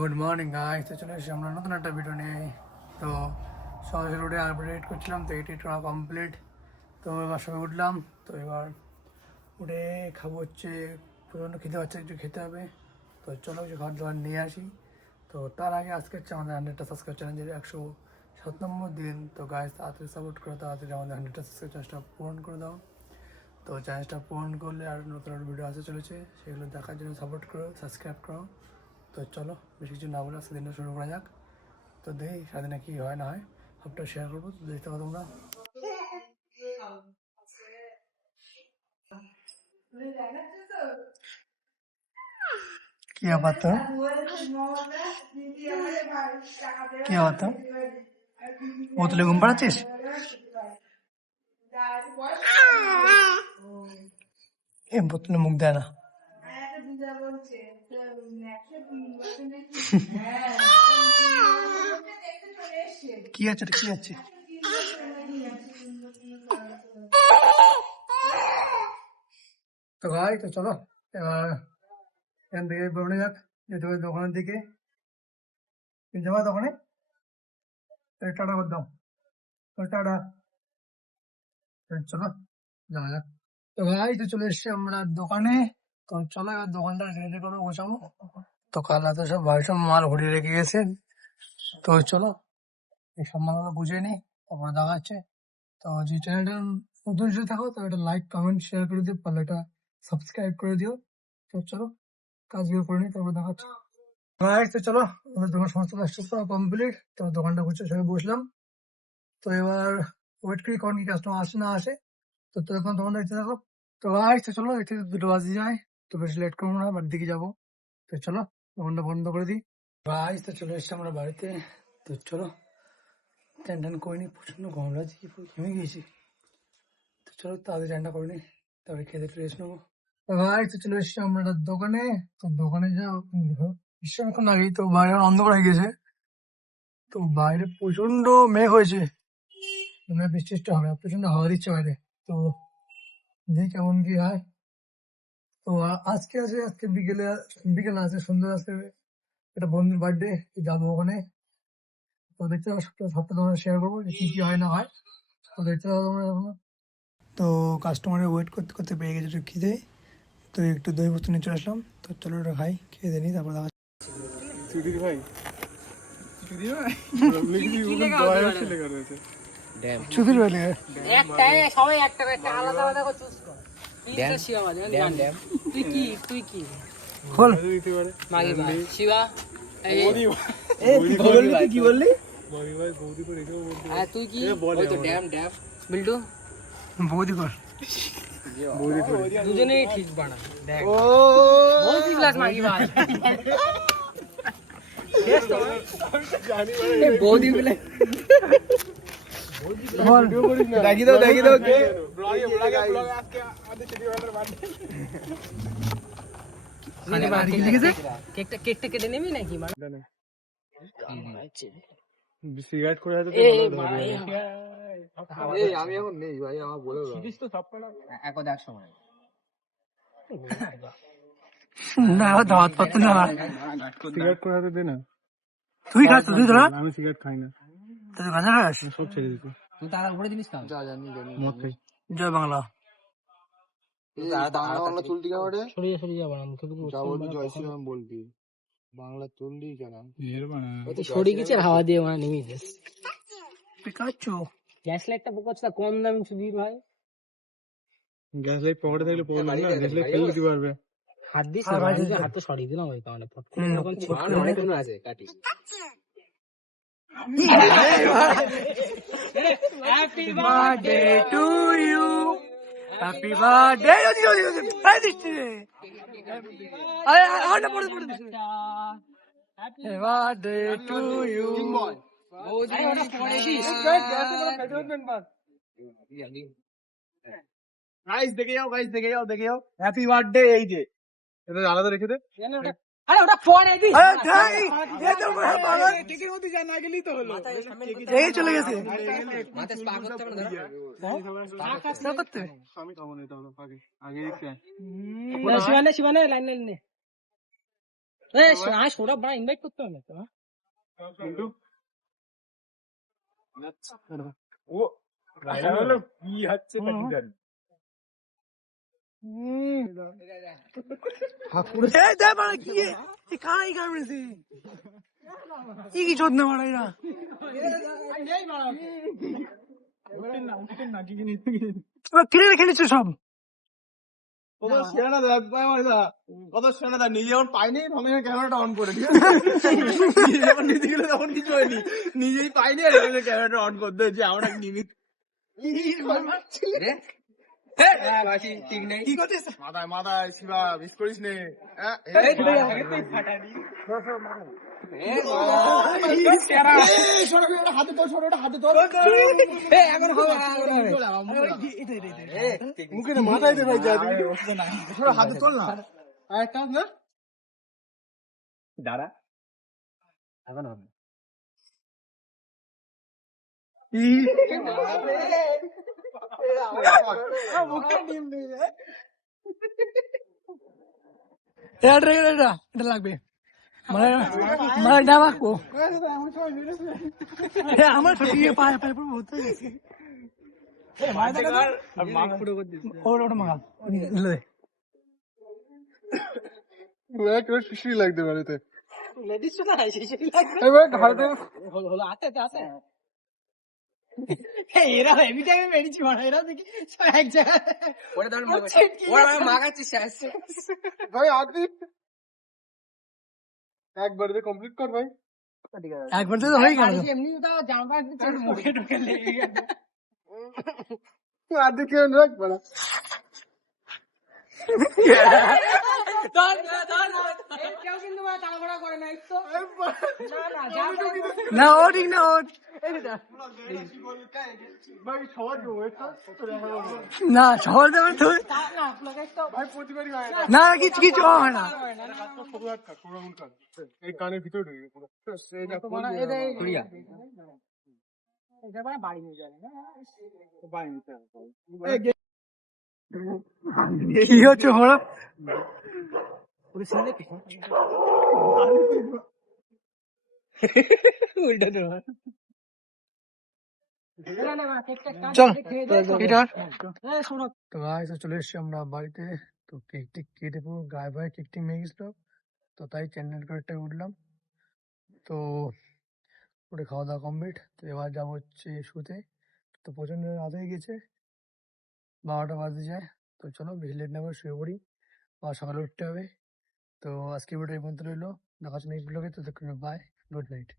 Good morning guys, তো চলে এসেছি আমরা নতুন একটা ভিডিও নিয়ে। তো সকাল সকাল উঠে আপডেট করছিলাম, তো এডিট করা কমপ্লিট। তো এবার সবাই উঠলাম, তো এবার উঠে খাবো হচ্ছে, প্রচণ্ড খেতে পাচ্ছে, কিছু খেতে হবে। তো চলো কিছু খাবার দাবার নিয়ে আসি। তো তার আগে আজকে হচ্ছে আমাদের 100টা সাবস্ক্রাইব চ্যালেঞ্জের 107নম্বর দিন। তো গাইস তাড়াতাড়ি সাপোর্ট করে, তাড়াতাড়ি আমাদের 100টা সাবস্ক্রাইব চ্যালেঞ্জটা পূরণ করে দাও। তো চ্যালেঞ্জটা পূরণ করলে আর নতুন নতুন ভিডিও আসতে চলেছে, সেগুলো দেখার জন্য সাপোর্ট করো, সাবস্ক্রাইব করো। তো চলো বেশি কিছু না বলে আজকে দিনটা শুরু করা যাক। তো দেখি সারাদিনে কী হয় না হয়, সবটা শেয়ার করবো, তো দেখতে পাবো তোমরা। কি ব্যাপার তো, কি ব্যাপার তো, বোতলে ঘুম পাড়াচ্ছিস? এ বোতলে মুখ দেয় না। কি আছে, কি আছে? তো ভাই, তো চলো এবার এখান থেকে বেরোনো যাক, যেতে হবে দোকানের দিকে। যাবা দোকানে, টাটা করে দাও, টাটা। চলো যাওয়া যাক। তো ভাই, তো চলে এসছি আমরা দোকানে। তো চলো এবার দোকানটা রেডি করে বসাবো। তো কাল রাতে সব ভাই সব মাল ভরিয়ে রেখে গেছে। তো চলো এই সব মালগুলো বুঝে নিই, তারপরে দেখা যাচ্ছে। তো যে চ্যানেলটা নতুন এসে থাকো, তো এটা লাইক কমেন্ট শেয়ার করে দিও, পারলে এটা সাবস্ক্রাইব করে দিও। তো চলো কাজগুলো করে নিই, তারপর দেখা যাচ্ছে। ভাই, তো চলো আমাদের দোকান সমস্ত কাজ কমপ্লিট। তো দোকানটা গুছিয়ে সবাই বসলাম। তো এবার ওয়েট করি কখন কি কাস্টমার আসে না আসে। তো তখন তখন দেখতে থাকো। তো ভাই, তো চলো দেখতে 2টো বাজে যায়। তো বেশি লেট করবো না, বাড়ির দিকে যাবো। তো চলো দোকানটা বন্ধ করে দিই। ভাই, তো চলে এসছি আমরা বাড়িতে। তো চলো ট্যান ট্যান করে নিই, প্রচন্ড গরম লাগছে, কি পুরো ঘেমে গিয়েছি। তো চলো তাড়াতাড়ি ঠান্ডা করে নিই, তারপরে খেতে রেস্ট নেবো। তো ভাই, তো চলে এসছি আমরা একটা দোকানে। তো দোকানে যা কিছুক্ষণ আগেই তো বাইরে অন্ধকার হয়ে গেছে। তো বাইরে প্রচন্ড মেঘ হয়েছে, মানে বৃষ্টি টিষ্টি হবে, প্রচন্ড হাওয়া দিচ্ছে বাইরে। তো দেখি কেমন কি হয়। তো আজকে আছে, আজকে বিকেলে, বিকেল আছে সন্ধ্যা, আজকে একটা বন্ধুর বার্থডে, যাবো ওখানে। তো দেখতে পাবো, সবটা সবটা তোমার শেয়ার করবো যে কি কি হয় না হয়। তো দেখতে পাবো তোমরা এখনো। তো কাস্টমারের ওয়েট করতে করতে পেয়ে গেছে একটু খিদে। তো একটু দই বস্তু নিয়ে চলে আসলাম। তো চলো ওটা খাই, খেয়ে দিয়ে নিই, তারপর দেখা যাচ্ছে। চুদির ভাই, চুদির ভাই লেখা রয়েছে। চুদির বেলে একটাই সবাই একটা একটা আলাদা আলাদা করে চুজ কর। শিবা মাঝে তুই কি খোল। দিতে পারে মাগি ভাই শিবা বৌদি তুই কি বললি? বৌদি ভাই বৌদি করে রেখেও বলতে হ্যাঁ তুই কি বলে ওই তো ড্যাম বিল্টু বৌদি কর। বৌদি করে দুজনেই ঠিক বানা দেখ ও বলছি ক্লাস মাগি ভাই শেষ তো জানি এই বৌদি বলে বল। দেখি দাও কে ব্লগে আজকে আমাদের চুদির ভাইয়ের বার্থডে। কেকটা কেটে নিবি নাকি মানে সিগারেট করে হয়তো এই আমি এখন নেই ভাই, আমার বলে দাও। সিরিজ তো সব কটা একদা এক সময় না দাওয়াত পাত্র না, সিগারেট করে হয়তো দে না। তুই খাস তো, তুই ধরা আমি সিগারেট খাই না, তুই গাঁজা খাস। আমি সব ছেড়ে দিয়েছি। তুই তারা উপরে দিবি না যা জানি মদ খাই। জয় বাংলা। বাংলা বাংলা চলতি কামারে সরিয়ে যাবো না মুখে যাবতীয় জয় শ্রীরাম বলবি, বাংলা চললি কেন? সরিয়ে গেছে হাওয়া দিয়ে মানে নেমে গেছে পিকাচু। গ্যাস লাইটটা বোকাচ্ছা কম দামি সুধীর ভাই গ্যাস লাইট পকেটে থাকলে প্রবলেম না, গ্যাস লাইট ফেলে দিতে পারবে। হাত দিস আর না ভাই আমি দিস। হাতে সরিয়ে দিলাম ওই কারণে ফট করে হুম, যখন ফট ছিট করে অনেক আছে কাটি। Happy birthday to you, happy birthday. এই দিচ্ছি রে, আরে আরে পড়ে পড়ে দিচ্ছি। Happy birthday to you. আরে ওটা পরে দিস গাইস দেখে যাও হ্যাপি বার্থডে। এই যে এটা আলাদা রেখে দে। আরে ওটা পরে দিস কেকের মধ্যে যা না গেলেই তো হলো। এই চলে গেছে। মাথায় স্পা করতে হবে না স্পা করতে? আমি খাবো না, এটা হলো আগে আগে শিবানে লাইন নে সৌরভ বড় ইনভাইট করতে হবে তো হ্যাঁ? ও হলো কি হচ্ছে তা কি জানি। কি চোদনা মারা এরা কিনে রেখে নিচ্ছে সব কত সেরা দেখ কত সেরা দেখ নিজে যখন পাইনি তখন ক্যামেরাটা অন করে ঠিক আছে? নিজে যখন নিতে গেলে তখন কিছু হয়নি, নিজেই পাইনি আর ক্যামেরাটা অন করতে হচ্ছে আমরা নিমিত কি করছিস মাথায় মাথায় শিবা মিস করিস নে হাতে তোর ছোটটা হাতে তোর মুখে মাথায় দে ভাই হাতে তোল না একটা না দাঁড়া এখন হবে এটা লাগবে মানে মানে ডাবাকো আমার ফটিয়ে পায়ে পায়ে পুরো হতে গেছে ওটা মাগাল লে শিশির লাগতে পারে তে লেডিস তো না সেই লাগবে এবার ঘরে হলো আতে আছে এরা এভরি টাইম মেডিসিন মারা এরা দেখি সব এক জায়গায় ওরে ধর ওরা মাগাচ্ছিস ভাই আদি একবার দে কমপ্লিট কর ভাই একবার তো হয়ে গেল এমনি তো জামা মুখে ঢুকে লেগে গেছে আদি কেন রাখ বড়া কেউ কিন্তু তাড়াহুড়া করে না তো না যা না ও ঠিক না ও ভাই সবার না সবার দেবে তো না আপনাকে তো ভাই প্রতিবারই হয় না কিছু কিছু হয় না সরু হাত কাট সরু আঙুল কাট এই কানের ভিতরে ঢুকে পুরো এটা কোন কুড়িয়া এটা বাড়ি নিয়ে যাবে না বাই নিতে হবে কি হচ্ছে হলো উল্টা চল এটা তো গাইস চলে এসেছি আমরা বাড়িতে তো কেক টেক কেটে পুরো গায়ে ভাই কেক টেক নিয়ে গেছিল তো তাই চ্যানেল করে উঠলাম তো পুরো খাওয়া দাওয়া কমপ্লিট তো এবার যাবো হচ্ছে শুতে তো প্রচন্ড রাত হয়ে গেছে 12টা বাজতে যায় তো চলো বেশি লেট না করে শুয়ে পড়ি আর সকালে উঠতে হবে তো আজকে ভিডিও এই পর্যন্ত রইলো দেখা হচ্ছে নেক্সট ব্লগে তো বাই গুড নাইট